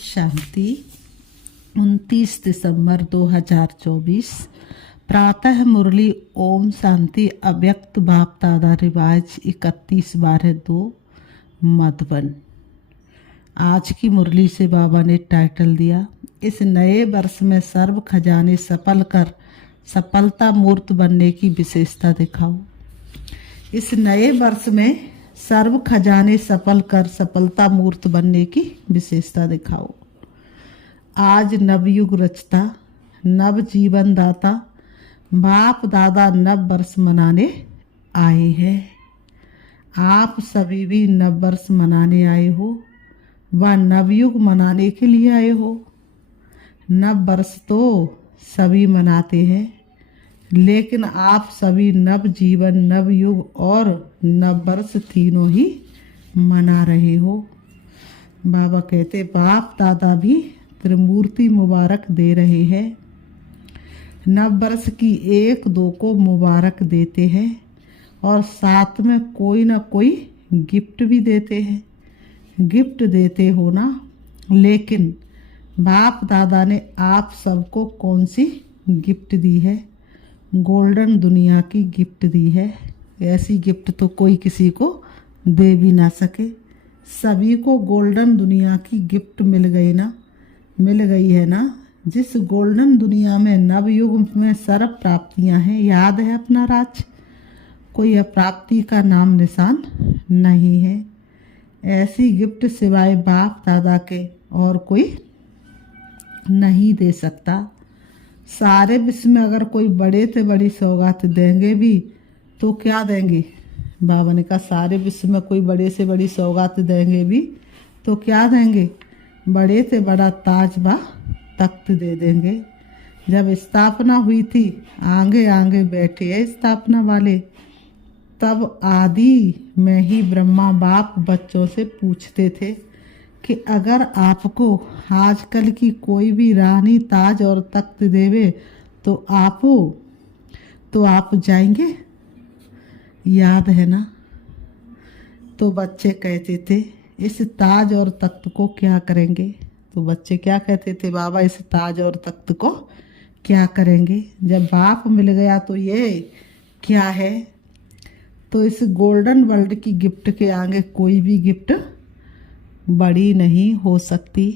शांति 29 दिसंबर 2024 प्रातः मुरली ओम शांति अव्यक्त बाप दादा रिवाज 31/12 मधुबन। आज की मुरली से बाबा ने टाइटल दिया, इस नए वर्ष में सर्व खजाने सफल कर सफलता मूर्त बनने की विशेषता दिखाओ। इस नए वर्ष में सर्व खजाने सफल कर सफलता मूर्त बनने की विशेषता दिखाओ। आज नवयुग रचता, नव जीवन दाता बाप दादा नव वर्ष मनाने आए हैं। आप सभी भी नव वर्ष मनाने आए हो व नवयुग मनाने के लिए आए हो। नव वर्ष तो सभी मनाते हैं, लेकिन आप सभी नव जीवन, नव युग और नव वर्ष तीनों ही मना रहे हो। बाबा कहते बाप दादा भी त्रिमूर्ति मुबारक दे रहे हैं। नव वर्ष की 1-2 को मुबारक देते हैं और साथ में कोई ना कोई गिफ्ट भी देते हैं। गिफ्ट देते हो ना, लेकिन बाप दादा ने आप सबको कौन सी गिफ्ट दी है? गोल्डन दुनिया की गिफ्ट दी है। ऐसी गिफ्ट तो कोई किसी को दे भी ना सके। सभी को गोल्डन दुनिया की गिफ्ट मिल गई है ना। जिस गोल्डन दुनिया में नवयुग में सर्व प्राप्तियां हैं, याद है अपना राज, कोई अप्राप्ति का नाम निशान नहीं है। ऐसी गिफ्ट सिवाय बाप दादा के और कोई नहीं दे सकता। सारे विश्व में अगर कोई बड़े से बड़ी सौगात देंगे भी तो क्या देंगे? बाबा ने कहा सारे विश्व में कोई बड़े से बड़ी सौगात देंगे भी तो क्या देंगे? बड़े से बड़ा ताज व तख्त दे देंगे। जब स्थापना हुई थी, आगे आगे बैठे हैं स्थापना वाले, तब आदि में ही ब्रह्मा बाप बच्चों से पूछते थे कि अगर आपको आजकल की कोई भी रानी ताज और तख्त देवे तो आप जाएंगे? याद है ना? तो बच्चे कहते थे इस ताज और तख्त को क्या करेंगे? तो बच्चे क्या कहते थे? बाबा इस ताज और तख्त को क्या करेंगे? जब बाप मिल गया तो ये क्या है? तो इस गोल्डन वर्ल्ड की गिफ्ट के आगे कोई भी गिफ्ट बड़ी नहीं हो सकती।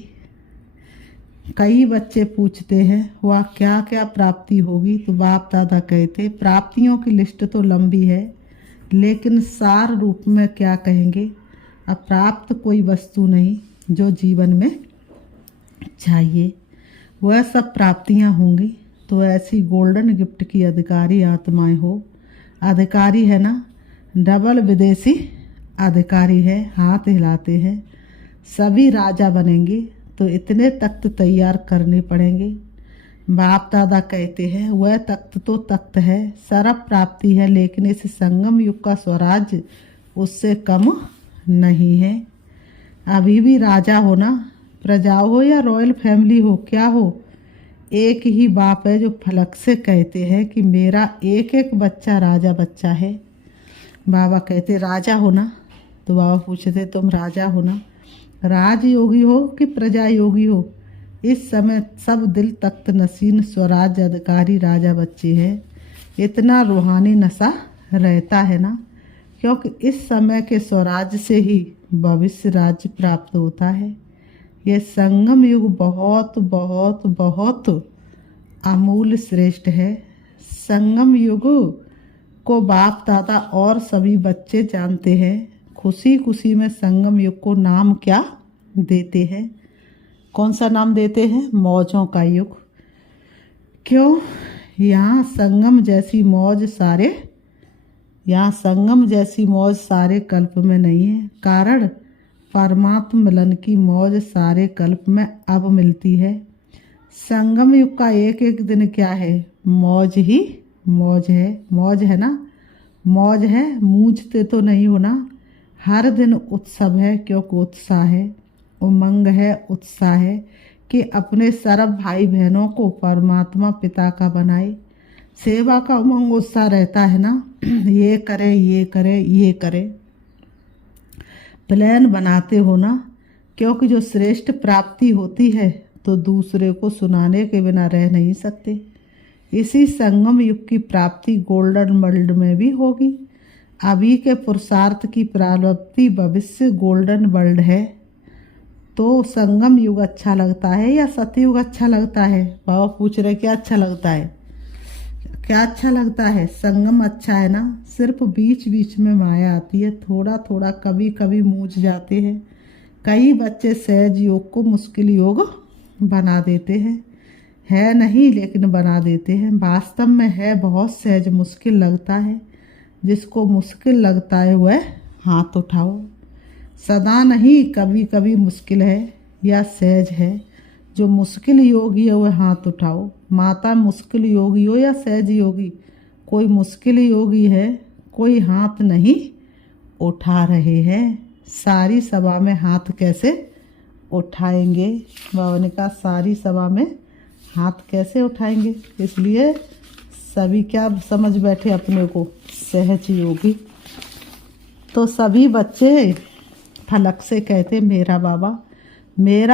कई बच्चे पूछते हैं वह क्या क्या प्राप्ति होगी? तो बाप दादा कहते प्राप्तियों की लिस्ट तो लंबी है, लेकिन सार रूप में क्या कहेंगे? अप्राप्त कोई वस्तु नहीं जो जीवन में चाहिए, वह सब प्राप्तियां होंगी। तो ऐसी गोल्डन गिफ्ट की अधिकारी आत्माएं हो। अधिकारी है ना, डबल विदेशी अधिकारी है, हाथ हिलाते हैं। सभी राजा बनेंगे तो इतने तख्त तैयार करने पड़ेंगे। बाप दादा कहते हैं वह तख्त तो तख्त है, सर्व प्राप्ति है, लेकिन इस संगम युग का स्वराज उससे कम नहीं है। अभी भी राजा हो ना, प्रजा हो या रॉयल फैमिली हो, क्या हो, एक ही बाप है जो फलक से कहते हैं कि मेरा एक एक बच्चा राजा बच्चा है। बाबा कहते राजा हो ना? तो बाबा पूछते तुम राजा हो ना? राजयोगी हो कि प्रजा योगी हो? इस समय सब दिल तख्त नसीन स्वराज अधिकारी राजा बच्चे हैं। इतना रूहानी नशा रहता है ना, क्योंकि इस समय के स्वराज से ही भविष्य राज्य प्राप्त होता है। यह संगम युग बहुत बहुत बहुत अमूल्य श्रेष्ठ है। संगम युग को बाप दादा और सभी बच्चे जानते हैं। खुशी खुशी में संगम युग को नाम क्या देते हैं? कौन सा नाम देते हैं? मौजों का युग। क्यों? यहाँ संगम जैसी मौज सारे कल्प में नहीं है। कारण परमात्मा मिलन की मौज सारे कल्प में अब मिलती है। संगम युग का एक एक दिन क्या है? मौज ही मौज है। मौज है ना? मौज है, मूंझते तो नहीं हो ना। हर दिन उत्सव है, क्योंकि उत्साह है, उमंग है, उत्साह है कि अपने सर्व भाई बहनों को परमात्मा पिता का बनाए। सेवा का उमंग उत्साह रहता है ना, ये करे ये करे ये करे। प्लान बनाते हो ना, क्योंकि जो श्रेष्ठ प्राप्ति होती है तो दूसरे को सुनाने के बिना रह नहीं सकते। इसी संगम युग की प्राप्ति गोल्डन वर्ल्ड में भी होगी। अभी के पुरुषार्थ की प्राप्ति भविष्य गोल्डन वर्ल्ड है। तो संगम युग अच्छा लगता है या सतयुग अच्छा लगता है? बाबा पूछ रहे क्या अच्छा लगता है, क्या अच्छा लगता है? संगम अच्छा है ना। सिर्फ बीच बीच में माया आती है, थोड़ा थोड़ा कभी कभी मूझ जाते हैं। कई बच्चे सहज योग को मुश्किल योग बना देते हैं। है नहीं लेकिन बना देते हैं। वास्तव में है बहुत सहज, मुश्किल लगता है। जिसको मुश्किल लगता है वह हाथ उठाओ। सदा नहीं, कभी कभी मुश्किल है या सहज है। जो मुश्किल योगी है वह हाथ उठाओ। माता मुश्किल योगी हो या सहज योगी, कोई मुश्किल योगी है, कोई हाथ नहीं उठा रहे हैं। सारी सभा में हाथ कैसे उठाएंगे? बाबा ने कहा सारी सभा में हाथ कैसे उठाएंगे? इसलिए सभी क्या समझ बैठे अपने को, सहज योगी। तो सभी बच्चे फलक से कहते मेरा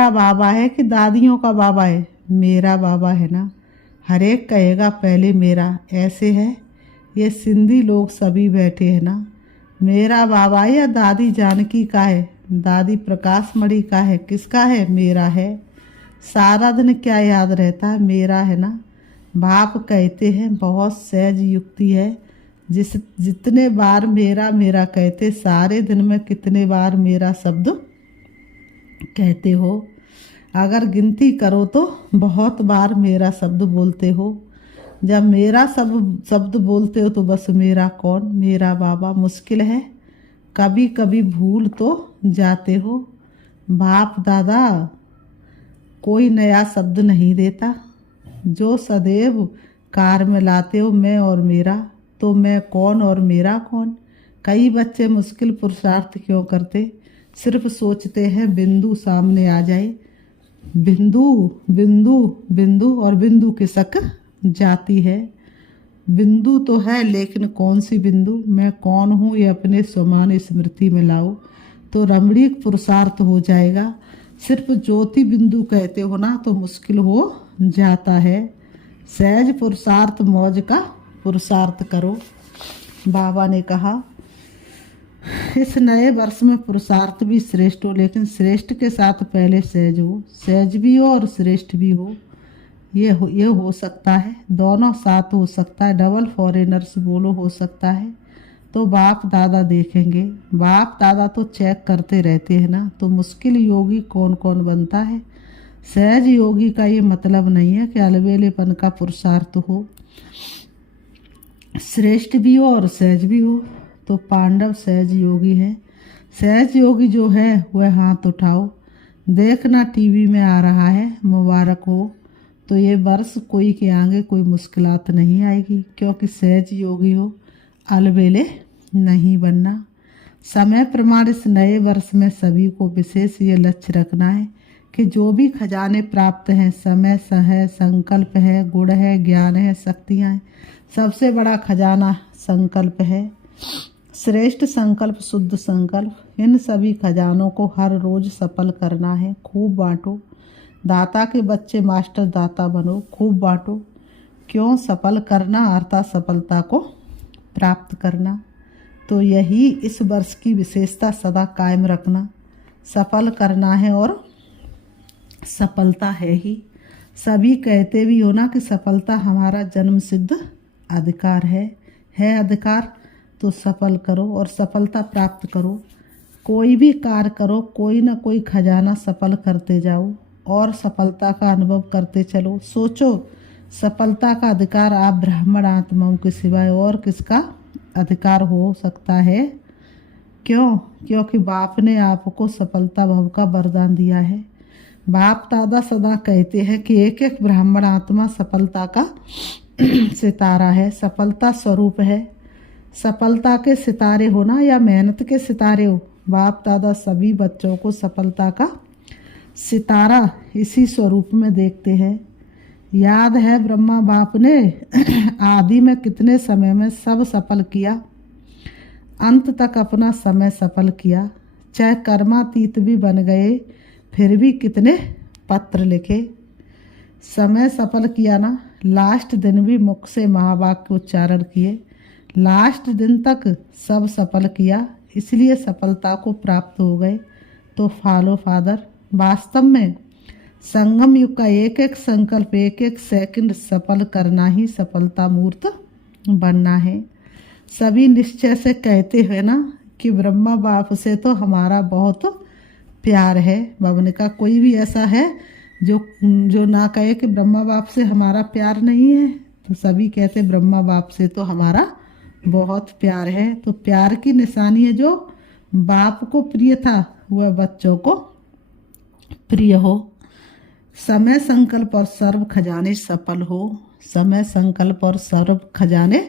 बाबा है कि दादियों का बाबा है? मेरा बाबा है ना। हर एक कहेगा पहले मेरा। ऐसे है ये सिंधी लोग सभी बैठे हैं ना। मेरा बाबा या दादी जानकी का है, दादी प्रकाश मणि का है, किसका है? मेरा है। सारा दिन क्या याद रहता है? मेरा है ना। बाप कहते हैं बहुत सहज युक्ति है। जितने बार मेरा मेरा कहते, सारे दिन में कितने बार मेरा शब्द कहते हो? अगर गिनती करो तो बहुत बार मेरा शब्द बोलते हो। जब मेरा शब्द बोलते हो तो बस मेरा कौन? मेरा बाबा। मुश्किल है, कभी कभी भूल तो जाते हो। बाप दादा कोई नया शब्द नहीं देता। जो सदैव कार में लाते हो मैं और मेरा, तो मैं कौन और मेरा कौन? कई बच्चे मुश्किल पुरुषार्थ क्यों करते? सिर्फ सोचते हैं बिंदु सामने आ जाए। बिंदु बिंदु बिंदु और बिंदु की शक जाती है। बिंदु तो है लेकिन कौन सी बिंदु? मैं कौन हूँ ये अपने समान स्मृति में लाओ तो रमणीक पुरुषार्थ हो जाएगा। सिर्फ ज्योति बिंदु कहते हो ना तो मुश्किल हो जाता है। सहज पुरुषार्थ मौज का पुरुषार्थ करो। बाबा ने कहा इस नए वर्ष में पुरुषार्थ भी श्रेष्ठ हो, लेकिन श्रेष्ठ के साथ पहले सहज हो। सहज भी हो और श्रेष्ठ भी हो, ये हो सकता है। दोनों साथ हो सकता है। डबल फॉरेनर्स बोलो हो सकता है। तो बाप दादा देखेंगे। बाप दादा तो चेक करते रहते हैं ना। तो मुश्किल योगी कौन कौन बनता है? सहज योगी का ये मतलब नहीं है कि अलबेलेपन का पुरुषार्थ हो। श्रेष्ठ भी हो और सहज भी हो। तो पांडव सहज योगी है। सहज योगी जो है वह हाथ उठाओ। देखना टीवी में आ रहा है, मुबारक हो। तो ये वर्ष कोई के आगे कोई मुश्किलात नहीं आएगी, क्योंकि सहज योगी हो। अलबेले नहीं बनना। समय प्रमाण इस नए वर्ष में सभी को विशेष ये लक्ष्य रखना है कि जो भी खजाने प्राप्त हैं, समय है, संकल्प है, गुण है, ज्ञान है, शक्तियाँ हैं, सबसे बड़ा खजाना संकल्प है। श्रेष्ठ संकल्प, शुद्ध संकल्प, इन सभी खजानों को हर रोज सफल करना है। खूब बांटो। दाता के बच्चे मास्टर दाता बनो, खूब बांटो। क्यों? सफल करना अर्थात सफलता को प्राप्त करना। तो यही इस वर्ष की विशेषता सदा कायम रखना। सफल करना है और सफलता है ही। सभी कहते भी हो ना कि सफलता हमारा जन्म सिद्ध अधिकार है अधिकार। तो सफल करो और सफलता प्राप्त करो। कोई भी कार्य करो, कोई ना कोई खजाना सफल करते जाओ और सफलता का अनुभव करते चलो। सोचो सफलता का अधिकार आप ब्राह्मण आत्माओं के सिवाय और किसका अधिकार हो सकता है? क्यों? क्योंकि बाप ने आपको सफलता भव का वरदान दिया है। बाप दादा सदा कहते हैं कि एक एक ब्राह्मण आत्मा सफलता का सितारा है, सफलता स्वरूप है। सफलता के सितारे हो ना या मेहनत के सितारे हो, बाप दादा सभी बच्चों को सफलता का सितारा इसी स्वरूप में देखते हैं। याद है ब्रह्मा बाप ने आदि में कितने समय में सब सफल किया, अंत तक अपना समय सफल किया। चाहे कर्मातीत भी बन गए, फिर भी कितने पत्र लिखे। समय सफल किया ना, लास्ट दिन भी मुख से महावाक्य उच्चारण किए, लास्ट दिन तक सब सफल किया, इसलिए सफलता को प्राप्त हो गए। तो फॉलो फादर, वास्तव में संगम युग का एक एक संकल्प, एक एक सेकंड सफल करना ही सफलता मूर्त बनना है। सभी निश्चय से कहते हैं ना कि ब्रह्मा बाप से तो हमारा बहुत प्यार है। बाबा ने कहा कोई भी ऐसा है जो ना कहे कि ब्रह्मा बाप से हमारा प्यार नहीं है? तो सभी कहते ब्रह्मा बाप से तो हमारा बहुत प्यार है। तो प्यार की निशानी है, जो बाप को प्रिय था वह बच्चों को प्रिय हो। समय संकल्प और सर्व खजाने सफल हो, समय संकल्प और सर्व खजाने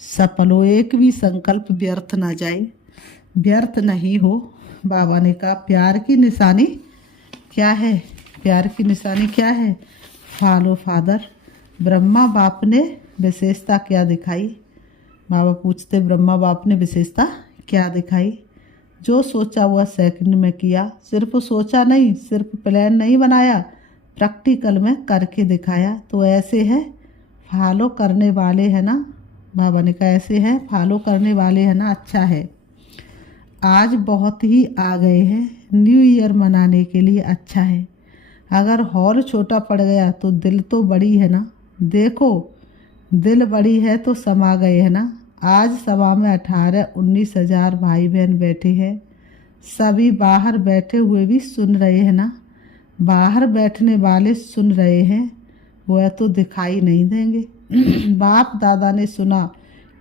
सफल हो, एक भी संकल्प व्यर्थ ना जाए, व्यर्थ नहीं हो। बाबा ने कहा प्यार की निशानी क्या है? प्यार की निशानी क्या है? फॉलो फादर, ब्रह्मा बाप ने विशेषता क्या दिखाई? बाबा पूछते ब्रह्मा बाप ने विशेषता क्या दिखाई? जो सोचा हुआ सेकंड में किया, सिर्फ सोचा नहीं, सिर्फ प्लान नहीं बनाया, प्रैक्टिकल में करके दिखाया। तो ऐसे है फॉलो करने वाले है ना, बाबा ने कहा ऐसे है फॉलो करने वाले है ना, अच्छा है। आज बहुत ही आ गए हैं न्यू ईयर मनाने के लिए, अच्छा है। अगर हॉल छोटा पड़ गया तो दिल तो बड़ी है ना, देखो दिल बड़ी है तो समा गए है ना। आज सभा में 18-19 हजार भाई बहन बैठे हैं, सभी बाहर बैठे हुए भी सुन रहे हैं ना। बाहर बैठने वाले सुन रहे हैं, वह तो दिखाई नहीं देंगे। बाप दादा ने सुना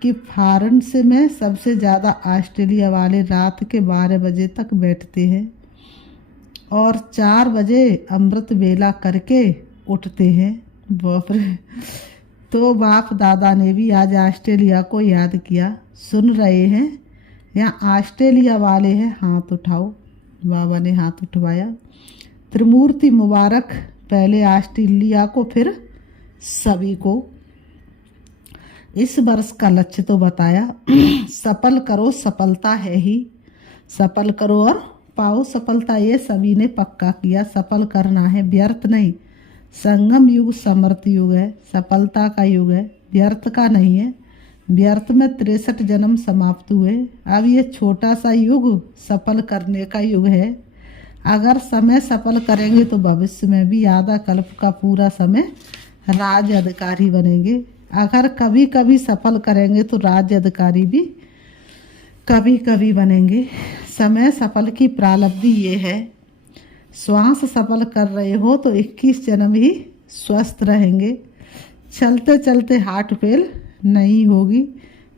कि फॉरेन से में सबसे ज़्यादा ऑस्ट्रेलिया वाले रात के 12 बजे तक बैठते हैं और 4 बजे अमृत वेला करके उठते हैं। बाप रे! तो बाप दादा ने भी आज ऑस्ट्रेलिया को याद किया। सुन रहे हैं? यहाँ ऑस्ट्रेलिया वाले हैं, हाथ उठाओ। बाबा ने हाथ उठवाया। त्रिमूर्ति मुबारक, पहले ऑस्ट्रेलिया को फिर सभी को। इस वर्ष का लक्ष्य तो बताया, सफल करो, सफलता है ही, सफल करो और पाओ सफलता, ये सभी ने पक्का किया। सफल करना है, व्यर्थ नहीं। संगम युग समर्थ युग है, सफलता का युग है, व्यर्थ का नहीं है। व्यर्थ में 63 जन्म समाप्त हुए, अब ये छोटा सा युग सफल करने का युग है। अगर समय सफल करेंगे तो भविष्य में भी आधा कल्प का पूरा समय राज अधिकारी बनेंगे। अगर कभी कभी सफल करेंगे तो राज्य अधिकारी भी कभी कभी बनेंगे। समय सफल की प्रालब्धि ये है, श्वास सफल कर रहे हो तो 21 जन्म ही स्वस्थ रहेंगे। चलते चलते हार्ट फेल नहीं होगी।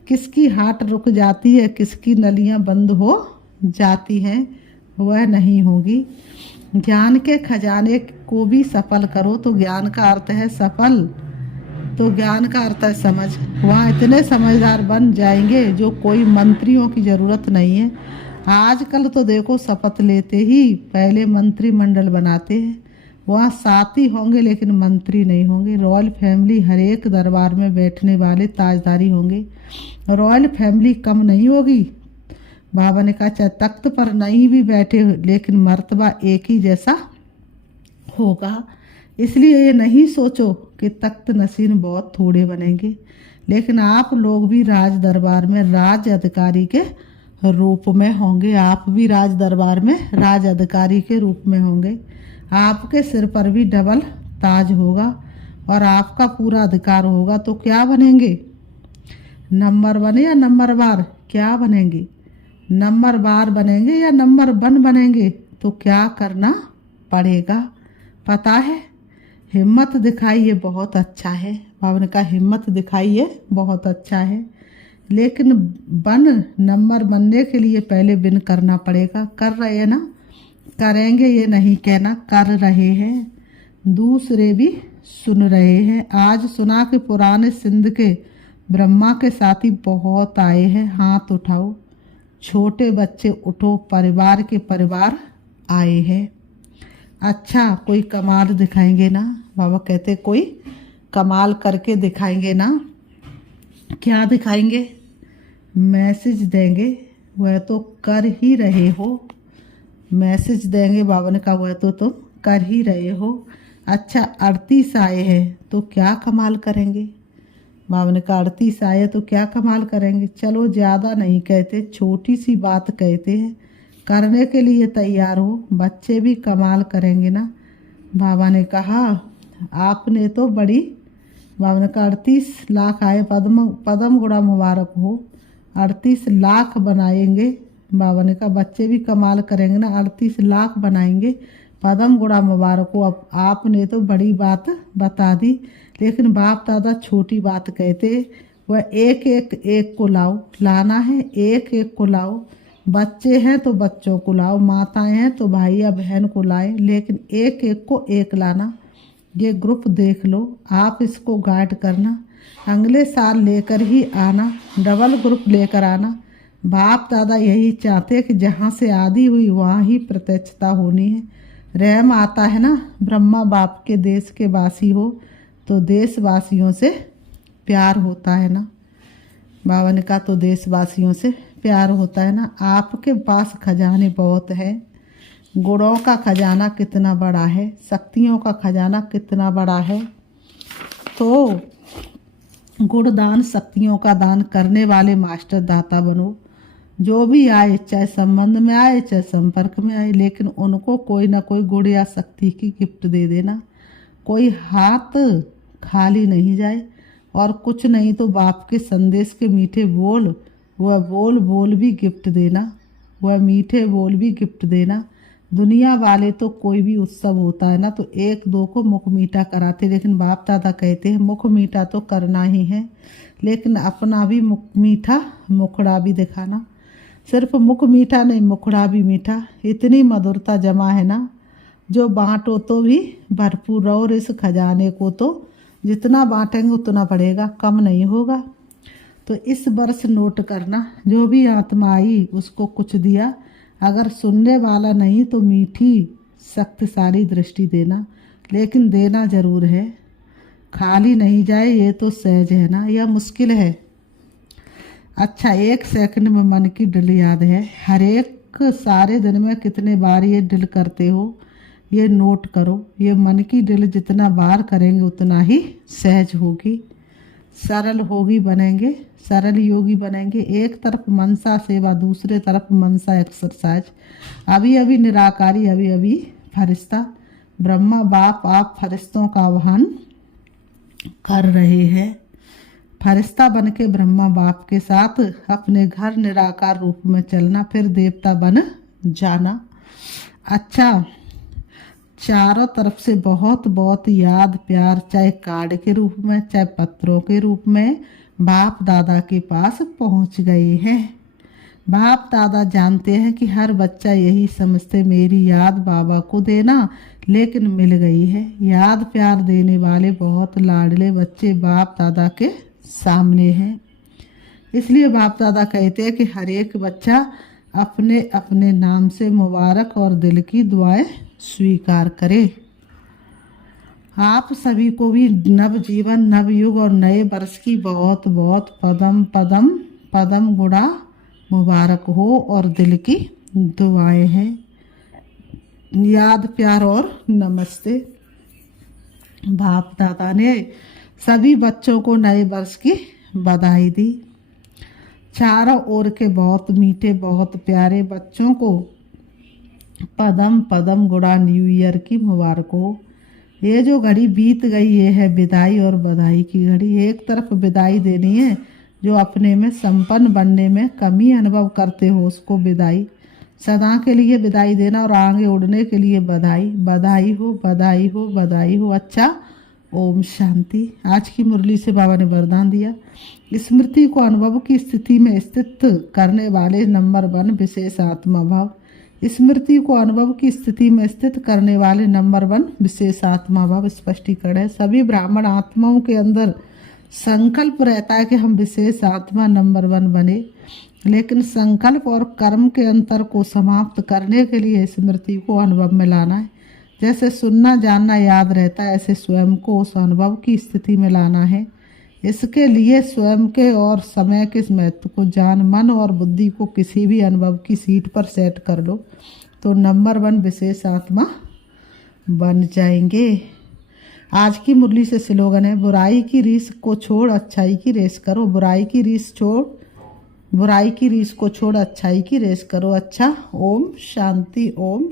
किसकी हार्ट रुक जाती है, किसकी नलियां बंद हो जाती हैं, वह नहीं होगी। ज्ञान के खजाने को भी सफल करो, तो ज्ञान का अर्थ है सफल, तो ज्ञान का अर्थ है समझ। वहाँ इतने समझदार बन जाएंगे जो कोई मंत्रियों की ज़रूरत नहीं है। आजकल तो देखो शपथ लेते ही पहले मंत्रिमंडल बनाते हैं, वहाँ साथी होंगे लेकिन मंत्री नहीं होंगे। रॉयल फैमिली हर एक दरबार में बैठने वाले ताजदारी होंगे, रॉयल फैमिली कम नहीं होगी। बाबा ने कहा चाहे तख्त पर नहीं भी बैठे लेकिन मर्तबा एक ही जैसा होगा। इसलिए ये नहीं सोचो कि तख्त नसीन बहुत थोड़े बनेंगे, लेकिन आप लोग भी राज दरबार में राज अधिकारी के रूप में होंगे। आप भी राज दरबार में राज अधिकारी के रूप में होंगे। आपके सिर पर भी डबल ताज होगा और आपका पूरा अधिकार होगा। तो क्या बनेंगे? नंबर 1 या नंबर बार? क्या बनेंगे? नंबर बार बनेंगे या नंबर 1 बनेंगे? तो क्या करना पड़ेगा पता है? हिम्मत दिखाइए, बहुत अच्छा है। बाबा ने कहा हिम्मत दिखाइए, बहुत अच्छा है, लेकिन नंबर बनने के लिए पहले बिन करना पड़ेगा। कर रहे हैं ना, करेंगे ये नहीं कहना, कर रहे हैं। दूसरे भी सुन रहे हैं। आज सुना कि पुराने सिंध के ब्रह्मा के साथी बहुत आए हैं, हाथ उठाओ। छोटे बच्चे उठो, परिवार के परिवार आए हैं। अच्छा कोई कमाल दिखाएंगे ना? बाबा कहते कोई कमाल करके दिखाएंगे ना। क्या दिखाएंगे? मैसेज देंगे, वह तो कर ही रहे हो। मैसेज देंगे। बाबा ने कहा वह तो तुम कर ही रहे हो। अच्छा 38 आए हैं तो क्या कमाल करेंगे। बाबा ने कहा 38 आए तो क्या कमाल करेंगे। चलो ज़्यादा नहीं कहते, छोटी सी बात कहते हैं, करने के लिए तैयार हो, बच्चे भी कमाल करेंगे ना। बाबा ने कहा आपने तो बड़ी। बाबा ने कहा 38 लाख आए, पद्म पद्म गुड़ा मुबारक हो। 38 लाख बनाएंगे। बाबा ने कहा बच्चे भी कमाल करेंगे ना, 38 लाख बनाएंगे, पद्म गुड़ा मुबारक हो। अब आपने तो बड़ी बात बता दी, लेकिन बाप दादा छोटी बात कहते। वह एक एक एक को लाओ, लाना है एक एक को लाओ। बच्चे हैं तो बच्चों को लाओ, माताएं हैं तो भाई या बहन को लाए, लेकिन एक एक को एक लाना। ये ग्रुप देख लो, आप इसको गाइड करना, अगले साल लेकर ही आना, डबल ग्रुप लेकर आना। बाप दादा यही चाहते कि जहाँ से आदि हुई वहाँ ही प्रत्यक्षता होनी है। रहम आता है ना, ब्रह्मा बाप के देश के वासी हो तो देशवासियों से प्यार होता है ना। बाबा ने कहा तो देशवासियों से प्यार होता है ना। आपके पास खजाने बहुत हैं, गुणों का खजाना कितना बड़ा है, शक्तियों का खजाना कितना बड़ा है। तो गुणदान शक्तियों का दान करने वाले मास्टर दाता बनो। जो भी आए, चाहे संबंध में आए चाहे संपर्क में आए, लेकिन उनको कोई ना कोई गुण या शक्ति की गिफ्ट दे देना। कोई हाथ खाली नहीं जाए। और कुछ नहीं तो बाप के संदेश के मीठे बोल, वह बोल बोल भी गिफ्ट देना, वह मीठे बोल भी गिफ्ट देना। दुनिया वाले तो कोई भी उत्सव होता है ना तो एक दो को मुख मीठा कराते, लेकिन बाप दादा कहते हैं मुख मीठा तो करना ही है, लेकिन अपना भी मुख मीठा, मुखड़ा भी दिखाना। सिर्फ मुख मीठा नहीं, मुखड़ा भी मीठा। इतनी मधुरता जमा है ना, जो बांटो तो भी भरपूर रहो। और इस खजाने को तो जितना बांटेंगे उतना बढ़ेगा, कम नहीं होगा। तो इस वर्ष नोट करना, जो भी आत्मा आई उसको कुछ दिया, अगर सुनने वाला नहीं तो मीठी शक्तिशाली दृष्टि देना, लेकिन देना जरूर है, खाली नहीं जाए। ये तो सहज है ना, यह मुश्किल है। अच्छा 1 सेकंड में मन की ड्रिल याद है। हर एक सारे दिन में कितने बार ये ड्रिल करते हो, ये नोट करो। ये मन की ड्रिल जितना बार करेंगे उतना ही सहज होगी, सरल होगी, बनेंगे सरल योगी बनेंगे। एक तरफ मनसा सेवा, दूसरे तरफ मनसा एक्सरसाइज। अभी अभी निराकारी, अभी अभी फरिश्ता। ब्रह्मा बाप आप फरिश्तों का आह्वान कर रहे हैं। फरिश्ता बन के ब्रह्मा बाप के साथ अपने घर निराकार रूप में चलना, फिर देवता बन जाना। अच्छा चारों तरफ से बहुत बहुत याद प्यार, चाहे कार्ड के रूप में चाहे पत्रों के रूप में, बाप दादा के पास पहुंच गए हैं। बाप दादा जानते हैं कि हर बच्चा यही समझते मेरी याद बाबा को देना, लेकिन मिल गई है। याद प्यार देने वाले बहुत लाडले बच्चे बाप दादा के सामने हैं। इसलिए बाप दादा कहते हैं कि हर एक बच्चा अपने अपने नाम से मुबारक और दिल की दुआएं स्वीकार करे। आप सभी को भी नव जीवन, नव युग और नए वर्ष की बहुत बहुत पदम पदम पदम गुड़ा मुबारक हो और दिल की दुआएं हैं। याद प्यार और नमस्ते। बाप दादा ने सभी बच्चों को नए वर्ष की बधाई दी। चारों ओर के बहुत मीठे बहुत प्यारे बच्चों को पदम पदम गुड़ा न्यू ईयर की मुबारक हो। ये जो घड़ी बीत गई ये है विदाई और बधाई की घड़ी। एक तरफ विदाई देनी है, जो अपने में संपन्न बनने में कमी अनुभव करते हो उसको विदाई, सदा के लिए विदाई देना, और आगे उड़ने के लिए बधाई। बधाई हो बधाई हो बधाई हो। अच्छा ओम शांति। आज की मुरली से बाबा ने वरदान दिया, स्मृति को अनुभव की स्थिति में स्थित करने वाले नंबर 1 विशेष आत्मा भाव। स्मृति को अनुभव की स्थिति में स्थित करने वाले नंबर 1 विशेष आत्मा भाव। स्पष्टीकरण है, सभी ब्राह्मण आत्माओं के अंदर संकल्प रहता है कि हम विशेष आत्मा नंबर 1 बने, लेकिन संकल्प और कर्म के अंतर को समाप्त करने के लिए स्मृति को अनुभव में लाना है। जैसे सुनना जानना याद रहता है, ऐसे स्वयं को उस अनुभव की स्थिति में लाना है। इसके लिए स्वयं के और समय के महत्व को जान, मन और बुद्धि को किसी भी अनुभव की सीट पर सेट कर लो, तो नंबर 1 विशेष आत्मा बन जाएंगे। आज की मुरली से स्लोगन है, बुराई की रीस को छोड़ अच्छाई की रेस करो। बुराई की रीस को छोड़ अच्छाई की रेस करो। अच्छा, ओम शांति। ओम